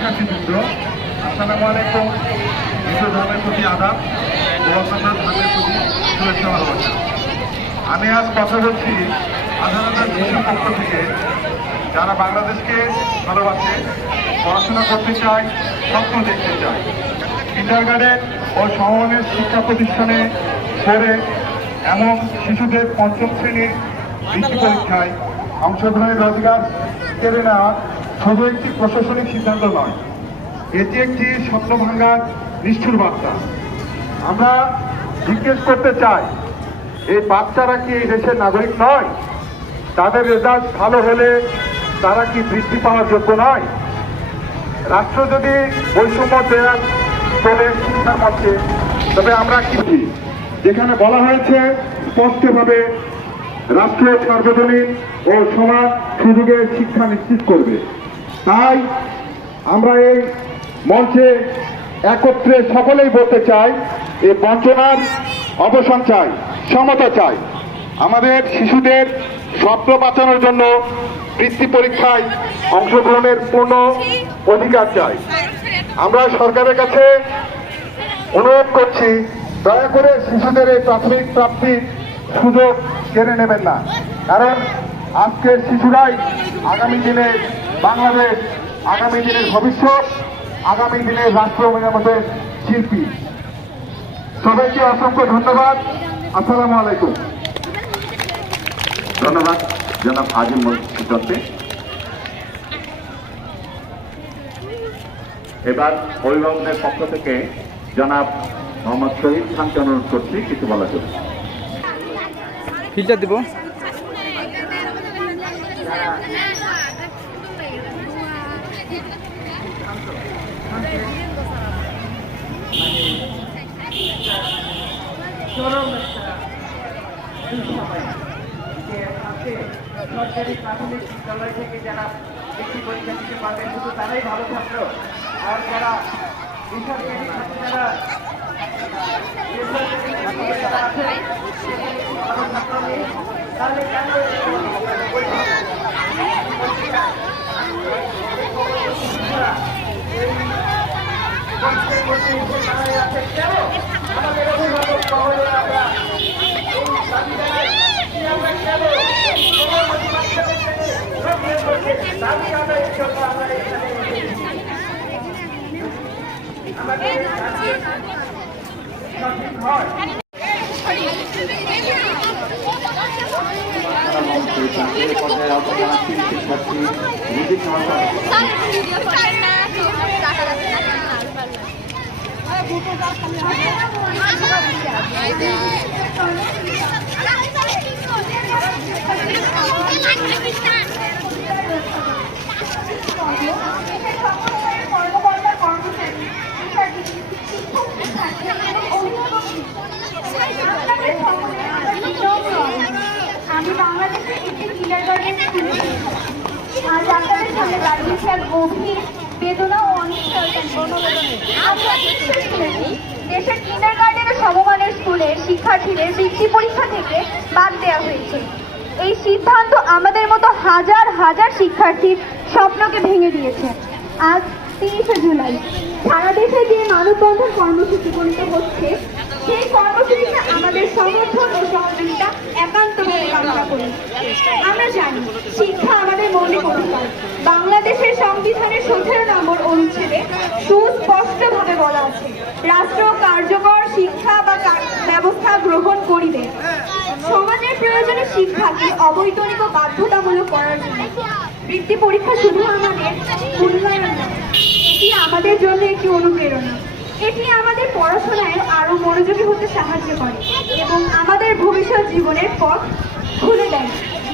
শিক্ষার্থীবৃন্দ, আসসালামু আলাইকুম। হিন্দু ধর্মের প্রতি আদাব ও অন্যান্য ধর্মের প্রতি শুভেচ্ছা ভালোবাসা। আমি আজ কথা বলছি আধারতার শিশুর পক্ষ থেকে, যারা বাংলাদেশকে ভালোবাসে, পড়াশোনা করতে চায়, স্বপ্ন দেখতে চায়, কিন্ডারগার্টেন ও সমমানের শিক্ষা প্রতিষ্ঠানে পড়ে এমন শিশুদের পঞ্চম শ্রেণীর বৃত্তি পরীক্ষায় অংশগ্রহণের অধিকার কেড়ে নেওয়া শুধু একটি প্রশাসনিক সিদ্ধান্ত নয়, এটি একটি স্বপ্ন ভাঙার নিষ্ঠুর বার্তা। আমরা জিজ্ঞেস করতে চাই, এই বাচ্চারা কি এই দেশের নাগরিক নয়? তাদের রেজাল্ট ভালো হলে তারা কি বৃত্তি পাওয়ার যোগ্য নয়? রাষ্ট্র যদি বৈষম্য দেওয়ার চলে শিক্ষার মধ্যে, তবে আমরা কি, যেখানে বলা হয়েছে স্পষ্টভাবে রাষ্ট্র সার্বজনীন ও সমান সুযোগের শিক্ষা নিশ্চিত করবে। তাই আমরা এই মঞ্চে একত্রে সকলেই বলতে চাই, এই বঞ্চনার অবসান চাই, সমতা চাই। আমাদের শিশুদের স্বপ্ন বাঁচানোর জন্য বৃত্তি পরীক্ষায় অংশগ্রহণের পূর্ণ অধিকার চাই। আমরা সরকারের কাছে অনুরোধ করছি, দয়া করে শিশুদের এই প্রাথমিক প্রাপ্তির সুযোগ কেড়ে নেবেন না, কারণ আজকের শিশুরাই আগামী দিনের বাংলাদেশ, আগামী দিনের ভবিষ্যৎ, আগামী দিনের রাষ্ট্র মেরামতের শিল্পী। সবাইকে অসংখ্য ধন্যবাদ। আসসালামু আলাইকুম। ধন্যবাদ জনাব আজিম মসজিদকে। এবার অভিভাবকদের পক্ষ থেকে জনাব মোহাম্মদ শহীদ খানকে অনুরোধ করছি কিছু বলার জন্য। ফিল্টার দিব। সরকারি প্রাথমিক বিদ্যালয় থেকে যারা বৃত্তি পরীক্ষা দিতে পারবেন, শুধু তারাই ভালো ছাত্র। আর যারা বেসরকারি ছাত্র, যারা আছে ভালো ছাত্র নেই, তাহলে কেন আমাদের অভিভাবক মহোদয় আমরা আমি বাংলাদেশের একটি কিন্ডারগার্টেন স্কুলে আজ আপনাদের সামনে দাঁড়িয়েছি এক গভীর বেদনা ও দেশের কিন্ডারগার্টেন ও সমমানের স্কুলের শিক্ষার্থীদের বৃত্তি পরীক্ষা থেকে বাদ দেওয়া হয়েছে। এই সিদ্ধান্ত আমাদের মতো হাজার হাজার শিক্ষার্থীর স্বপ্নকে ভেঙে দিয়েছে। আজ 30শে জুলাই সারা দেশে যে মানববন্ধন কর্মসূচি গঠিত হচ্ছে, সেই কর্মসূচিতে আমাদের সমর্থন ও সহযোগিতা একান্তভাবে কামনা করি। আমরা জানি শিক্ষা আমাদের মৌলিক অধিকার। বাংলাদেশের সংবিধানের 17 নম্বর অনুচ্ছেদে সুস্পষ্টভাবে বলা আছে, রাষ্ট্র কার্যকর শিক্ষা বা ব্যবস্থা গ্রহণ করিবে সমাজের প্রয়োজনে শিক্ষাকে অবৈতনিক ও বাধ্যতামূলক করার জন্য। বৃত্তি পরীক্ষা শুধু আমাদের মূল্যায়ন নয়, এটি আমাদের জন্য একটি অনুপ্রেরণা। এটি আমাদের পড়াশোনায় আরো মনোযোগী হতে সাহায্য করে এবং আমাদের ভবিষ্যৎ জীবনের পথ খুলে দেয়।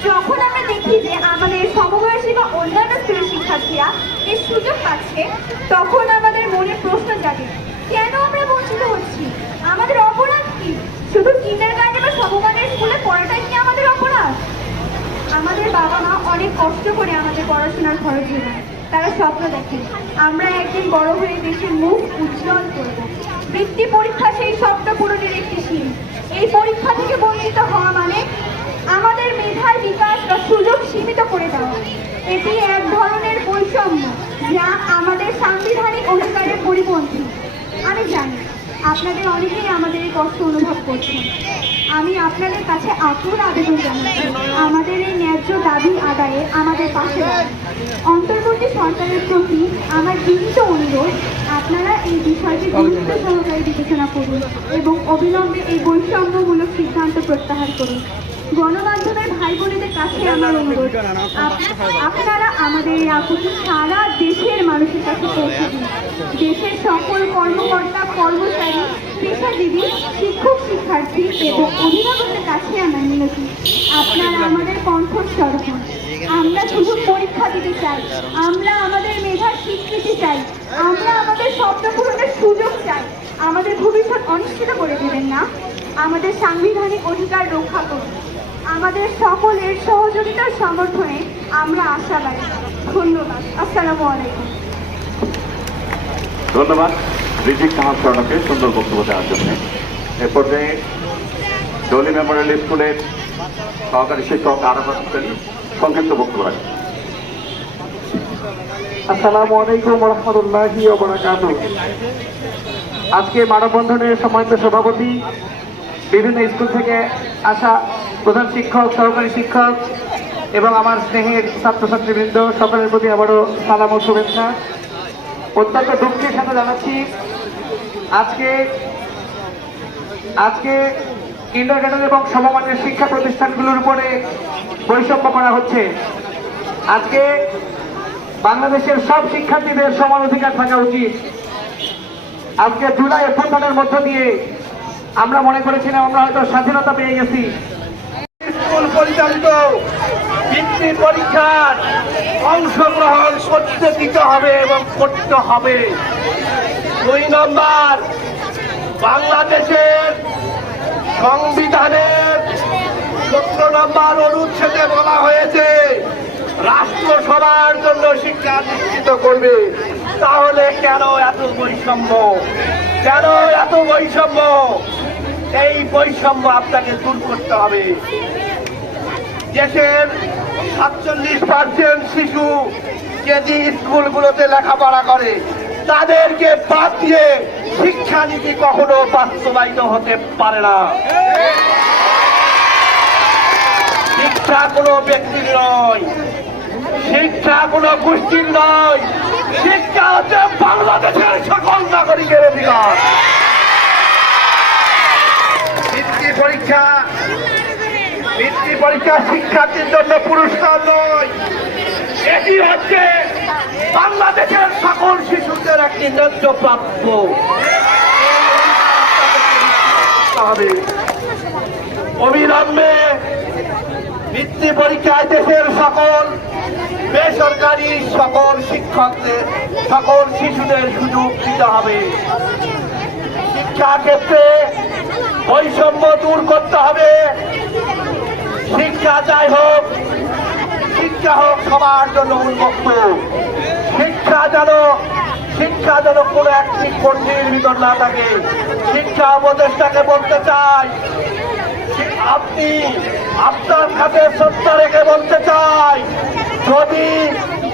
যখন আমরা দেখি যে আমাদের সমবয়সী বা অন্যান্য স্কুলের শিক্ষার্থীরা এই সুযোগ পাচ্ছে, তখন আমাদের মনে প্রশ্ন জাগে, কেন আমরা বঞ্চিত হচ্ছি? আমাদের অপরাধ কি? শুধু কিন্ডারগার্টেন বা সমমানের স্কুলে পড়াটাই কি আমাদের অপরাধ? আমাদের বাবা মা অনেক কষ্ট করে আমাদের পড়াশোনার খরচ যোগায়। তারা স্বপ্ন দেখে আমরা একদিন বড় হয়ে দেশের মুখ উজ্জ্বল করব। বৃত্তি পরীক্ষা সেই স্বপ্ন পূরণের একটি সিঁড়ি। এই পরীক্ষা থেকে বঞ্চিত হওয়া মানে আমাদের মেধার বিকাশ বা সুযোগ সীমিত করে দেওয়া। এটি এক ধরনের বৈষম্য, যা আমাদের সামনে আপনাদের অনেকেই আমাদের এই কষ্ট অনুভব করছেন। আমি আপনাদের কাছে আকুল আবেদন জানাচ্ছি, আমাদের এই ন্যায্য দাবি আদায়ে আমাদের পাশে দাঁড়ান। অন্তর্বর্তী সরকারের প্রতি আমার বিনীত অনুরোধ, আপনারা এই বিষয়টি গুরুত্ব সহকারে বিবেচনা করুন এবং অবিলম্বে এই বৈষম্যমূলক সিদ্ধান্ত প্রত্যাহার করুন। গণমাধ্যমের ভাই বোনেদের কাছে আমার অনুরোধ, আপনারা আমাদের এই আকুতি সারা দেশের মানুষের কাছে পৌঁছে দিন। দেশের সকল কর্মকর্তা, কর্মচারী, পেশাজীবী, শিক্ষক, শিক্ষার্থী এবং অভিভাবকদের কাছে আমার মিনতি, আপনারা আমাদের কণ্ঠস্বর হন। আমরা শুধু পরীক্ষা দিতে চাই, আমরা আমাদের মেধার স্বীকৃতি চাই, আমরা আমাদের স্বপ্ন পূরণের সুযোগ চাই। আমাদের ভবিষ্যৎ অনিশ্চিত করে দেবেন না, আমাদের সাংবিধানিক অধিকার রক্ষা করুন। আমাদের সকলের সহযোগিতার সমর্থনে আমরা আশাবাদী। ধন্যবাদ। আসসালামু আলাইকুম। ধন্যবাদ রিজিক কামাল স্বর্ণকে সুন্দর বক্তব্য দেওয়ার জন্য। এ পর্যায়ে ডলি মেমোরিয়াল স্কুলের সহকারী শিক্ষক আরাফাত হোসেন সংক্ষিপ্ত বক্তব্য রাখবেন। আসসালামু আলাইকুম রহমতুল্লাহি ওয়া বারাকাতুহু। আজকে মানববন্ধনের সম্মানিত সভাপতি, বিভিন্ন স্কুল থেকে আসা প্রধান শিক্ষক, সহকারী শিক্ষক এবং আমার স্নেহের ছাত্রছাত্রীবৃন্দ, সকলের প্রতি আবারও সালাম ও শুভেচ্ছা। অত্যন্ত দুঃখের সাথে জানাচ্ছি আজকে কিন্ডারগার্টেন এবং সমমানের শিক্ষা প্রতিষ্ঠানগুলোর উপরে বৈষম্য করা হচ্ছে। আজকে বাংলাদেশের সব শিক্ষার্থীদের সমান অধিকার থাকা উচিত। আজকে জুলাই অভ্যুত্থানের মধ্য দিয়ে আমরা মনে করেছিলাম আমরা হয়তো স্বাধীনতা পেয়ে গেছি। স্কুল পরিচালিত বৃত্তি পরীক্ষার অংশগ্রহণ করতে দিতে হবে এবং করতে হবে। 2 নম্বর, বাংলাদেশের সংবিধানের 17 নম্বর অনুচ্ছেদে বলা হয়েছে রাষ্ট্র সবার জন্য শিক্ষা নিশ্চিত করবে। তাহলে কেন এত বৈষম্য? কেন এত বৈষম্য? এই বৈষম্য আপনাকে দূর করতে হবে। দেশের 47% শিশু কেজি স্কুলগুলোতে লেখাপড়া করে, তাদেরকে বাদ দিয়ে শিক্ষানীতি কখনো বাস্তবায়িত হতে পারে না। শিক্ষা কোনো ব্যক্তির নয়, শিক্ষা কোনো গোষ্ঠীর নয়, শিক্ষা হচ্ছে বাংলাদেশের সকল নাগরিকের অধিকার। বৃত্তি পরীক্ষা শিক্ষার্থীর জন্য পুরস্কার নয়, এটি হচ্ছে বাংলাদেশের সকল শিশুদের একটি ন্যায্য প্রাপ্য। অবিলম্বে বৃত্তি পরীক্ষায় দেশের সকল বেসরকারি সকল শিক্ষকদের, সকল শিশুদের সুযোগ দিতে হবে। শিক্ষা ক্ষেত্রে বৈষম্য দূর করতে হবে। শিক্ষা যাই হোক, শিক্ষা হোক সবার জন্য উন্মুক্ত। শিক্ষা যেন কোনো একটি কর্মীর ভিতর না থাকে। শিক্ষা উপদেষ্টাকে বলতে চাই, আপনি আপনার কাছে শ্রদ্ধা রেখে বলতে চাই, যদি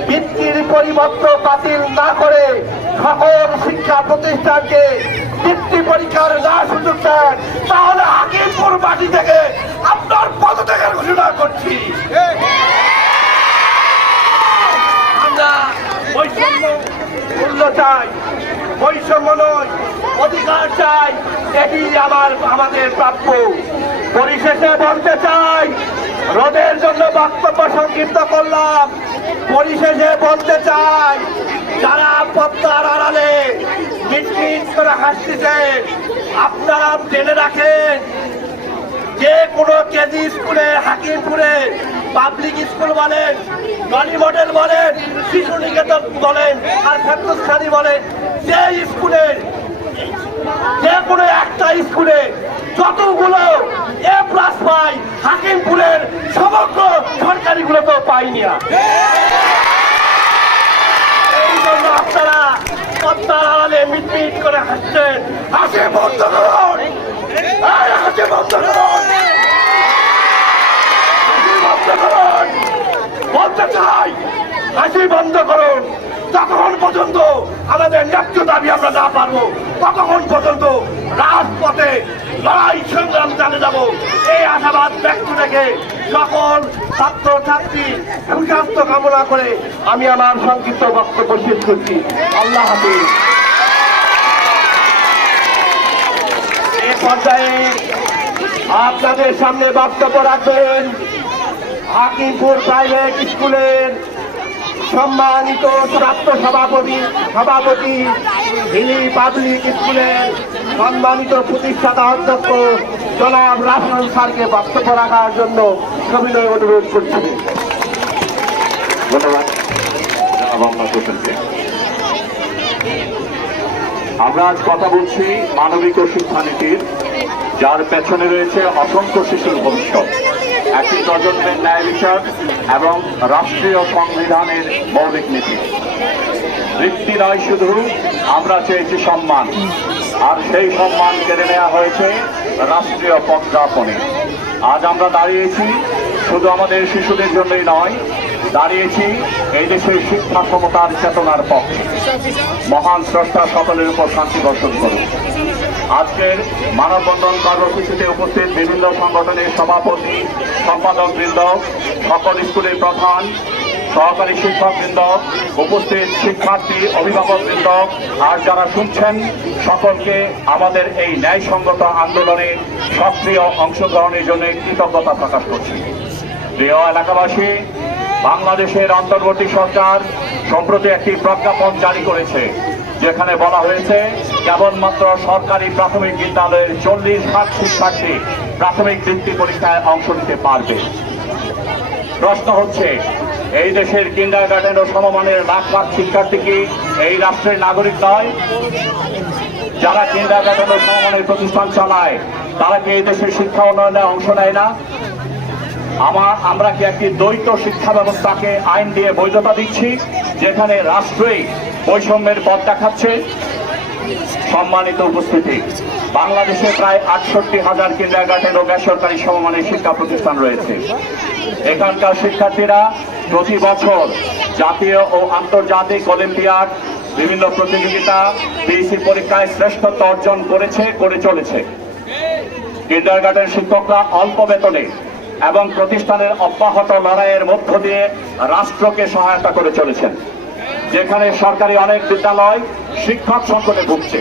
বৃত্তির পরিবর্তন বাতিল না করে সকল শিক্ষা প্রতিষ্ঠানকে বৃত্তি পরীক্ষার না সুযোগ দেন, তাহলে হাকিমপুর মাটি থেকে আপনার পদত্যাগের ঘোষণা করছি। আমরা বৈষম্য মূল্য চাই, বৈষম্য নয়, অধিকার চাই। এটি আমাদের প্রাপ্য। পরিশেষে বলতে চাই, রোদের জন্য বক্তব্য সংক্ষিপ্ত করলাম। পরিশেষে বলতে চাই, যারা পদ্মার আড়ালে মিটমিট করে হাসতেছে, আপনারা জেনে রাখেন, যে কোনো কেজি স্কুলে, হাকিমপুরে, পাবলিক স্কুল বলেন, টনি মডেল বলেন, শিশু নিকেতন বলেন, আর ফেরদৌসখালী বলেন, যে স্কুলে, যে কোনো একটা স্কুলে যতগুলো A+ পাই, হাকিমপুরের সমগ্র সরকারিগুলো তো পাইনি। এই জন্য আপনারা পদ্মার আড়ালে মিটমিট করে হাসছেন। হাসি বন্ধ করুন, হাসি বন্ধ করুন, হাসি বন্ধ করুন। বলতে চাই, হাসি বন্ধ করুন। ততক্ষণ পর্যন্ত আমাদের ন্যায্য দাবি আমরা না পারবো ততক্ষণ পর্যন্ত রাজপথে লড়াই সংগ্রাম চালিয়ে যাব। এই আশাবাদ ব্যক্ত রেখে সকল ছাত্র ছাত্রী সুস্বাস্থ্য কামনা করে আমি আমার সংক্ষিপ্ত বক্তব্য শেষ করছি। আল্লাহ হাফিজ। এই পর্যায়ে আপনাদের সামনে বক্তব্য রাখবেন হাকিমপুর প্রাইভেট স্কুলের সম্মানিত প্রাপ্ত সভাপতি হিলি পাবলিক স্কুলের সম্মানিত প্রতিষ্ঠাতা অধ্যক্ষ জনাব রাফসান স্যারকে বক্তব্য রাখার জন্য সবিনয় অনুরোধ করছি। ধন্যবাদ জনাব মোহাম্মদ হোসেনকে। আমরা আজ কথা বলছি মানবিক ও শিক্ষানীতির, যার পেছনে রয়েছে অসংখ্য শিশুর ভবিষ্যৎ, একটি প্রজন্মের ন্যায় বিচার এবং রাষ্ট্রীয় সংবিধানের মৌলিক নীতি। বৃত্তি নয় শুধু, আমরা চেয়েছি সম্মান, আর সেই সম্মান কেড়ে নেওয়া হয়েছে রাষ্ট্রীয় প্রজ্ঞাপনে। আজ আমরা দাঁড়িয়েছি শুধু আমাদের শিশুদের জন্যই নয়, দাঁড়িয়েছি এই দেশের শিক্ষা ক্ষমতার চেতনার পক্ষে। মহান স্রষ্টা সকলের উপর শান্তি বর্ষণ করুন। আজকের মানববন্ধন কর্মসূচিতে উপস্থিত বিভিন্ন সংগঠনের সভাপতি, সম্পাদকবৃন্দ, সকল স্কুলের প্রধান, সহকারী শিক্ষকবৃন্দ, উপস্থিত শিক্ষার্থী, অভিভাবকবৃন্দ, আর যারা শুনছেন সকলকে আমাদের এই ন্যায়সঙ্গত আন্দোলনে সক্রিয় অংশগ্রহণের জন্য কৃতজ্ঞতা প্রকাশ করছি। প্রিয় এলাকাবাসী, বাংলাদেশের অন্তর্বর্তী সরকার সম্প্রতি একটি প্রজ্ঞাপন জারি করেছে, যেখানে বলা হয়েছে কেবলমাত্র সরকারি প্রাথমিক বিদ্যালয়ের 40% শিক্ষার্থী প্রাথমিক বৃত্তি পরীক্ষায় অংশ নিতে পারবে। প্রশ্ন হচ্ছে, এই দেশের কিন্ডারগার্টেন ও সমমানের লাখ লাখ শিক্ষার্থী কি এই রাষ্ট্রের নাগরিক নয়? যারা কিন্ডারগার্টেন ও সমমানের প্রতিষ্ঠান চালায় তারা কি এই দেশের শিক্ষা উন্নয়নে অংশ নেয় না? আমরা কি একটি দ্বৈত শিক্ষা ব্যবস্থাকে আইন দিয়ে বৈধতা দিচ্ছি, যেখানে রাষ্ট্রই বৈষম্যের পথ দেখাচ্ছে? সম্মানিত উপস্থিতি, বাংলাদেশে প্রায় 68,000 কিন্ডারগার্টেন ও বেসরকারি সমমানের শিক্ষা প্রতিষ্ঠান রয়েছে। এখানকার শিক্ষার্থীরা প্রতি বছর জাতীয় ও আন্তর্জাতিক অলিম্পিয়াড, বিভিন্ন প্রতিযোগিতা, পিএসসি পরীক্ষায় শ্রেষ্ঠত্ব অর্জন করে চলেছে। কিন্ডারগার্টেন শিক্ষকরা অল্প বেতনে এবং প্রতিষ্ঠানের অব্যাহত লড়াইয়ের মধ্য দিয়ে রাষ্ট্রকে সহায়তা করে চলেছেন, যেখানে সরকারি অনেক বিদ্যালয় শিক্ষক সংকটে ভুগছে।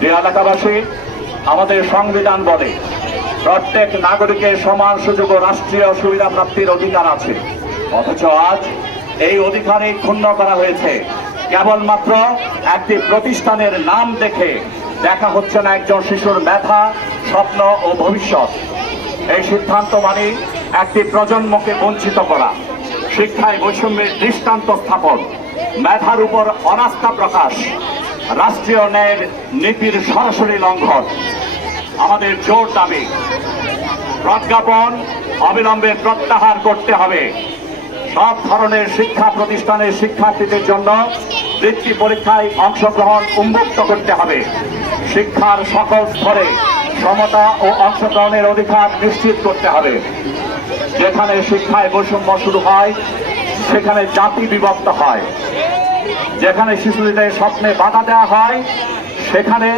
যে এলাকাবাসী, আমাদের সংবিধান বলে প্রত্যেক নাগরিকের সমান সুযোগ ও রাষ্ট্রীয় সুবিধা প্রাপ্তির অধিকার আছে, অথচ আজ এই অধিকারই ক্ষুণ্ণ করা হয়েছে কেবলমাত্র একটি প্রতিষ্ঠানের নাম দেখে। দেখা হচ্ছে না একজন শিশুর মেধা, স্বপ্ন ও ভবিষ্যৎ। এই সিদ্ধান্ত মানে একটি প্রজন্মকে বঞ্চিত করা, শিক্ষায় বৈষম্যের দৃষ্টান্ত স্থাপন, মেধার উপর অনাস্থা প্রকাশ, রাষ্ট্রীয় ন্যায়ের নীতির সরাসরি লঙ্ঘন। আমাদের জোর দাবি, প্রজ্ঞাপন অবিলম্বে প্রত্যাহার করতে হবে। সব ধরনের শিক্ষা প্রতিষ্ঠানের শিক্ষার্থীদের জন্য বৃত্তি পরীক্ষায় অংশগ্রহণ উন্মুক্ত করতে হবে। শিক্ষার সকল স্তরে সমতা ও অংশগ্রহণের অধিকার নিশ্চিত করতে হবে। যেখানে শিক্ষায় বৈষম্য শুরু হয়, সেখানে জাতি বিভক্ত হয়। যেখানে শিশুদের স্বপ্নে বাধা দেওয়া হয়, সেখানে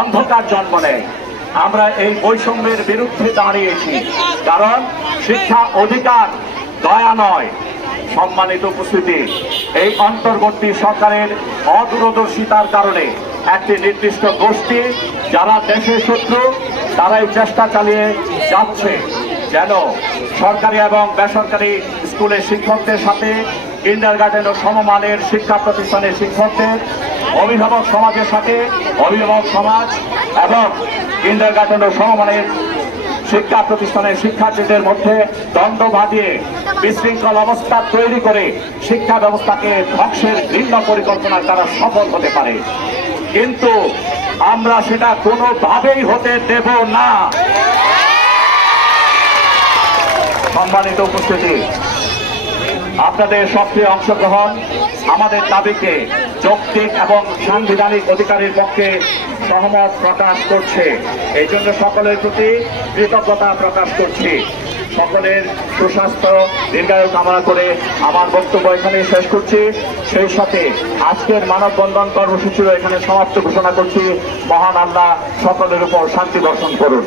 অন্ধকার জন্ম নেয়। আমরা এই বৈষম্যের বিরুদ্ধে দাঁড়িয়েছি, কারণ শিক্ষা অধিকার, দয়া নয়। সম্মানিত উপস্থিতি, এই অন্তর্বর্তী সরকারের অদূরদর্শিতার কারণে একটি নির্দিষ্ট গোষ্ঠী, যারা দেশের শত্রু, তারাই চেষ্টা চালিয়ে যাচ্ছে যেন সরকারি এবং বেসরকারি স্কুলের শিক্ষকদের সাথে কিন্ডারগার্টেন ও সমমানের শিক্ষা প্রতিষ্ঠানের শিক্ষকদের, অভিভাবক সমাজের সাথে অভিভাবক সমাজ এবং কিন্ডারগার্টেন ও সমমানের শিক্ষা প্রতিষ্ঠানের শিক্ষার্থীদের মধ্যে দ্বন্দ্ব বাঁধিয়ে বিশৃঙ্খল অবস্থা তৈরি করে শিক্ষা ব্যবস্থাকে ধ্বংসের ভিন্ন পরিকল্পনা তারা সফল হতে পারে। কিন্তু আমরা সেটা কোনোভাবেই হতে দেব না। সম্মানিত উপস্থিতি, আপনাদের সক্রিয় অংশগ্রহণ আমাদের দাবিকে যৌক্তিক এবং সাংবিধানিক অধিকারের পক্ষে সহমত প্রকাশ করছে। এই জন্য সকলের প্রতি কৃতজ্ঞতা প্রকাশ করছি। সকলের সুস্বাস্থ্য দীর্ঘায়ু কামনা করে আমার বক্তব্য এখানে শেষ করছি। সেই সাথে আজকের মানববন্ধন কর্মসূচিও এখানে সমাপ্ত ঘোষণা করছি। মহান আল্লাহ সকলের উপর শান্তি বর্ষণ করুন।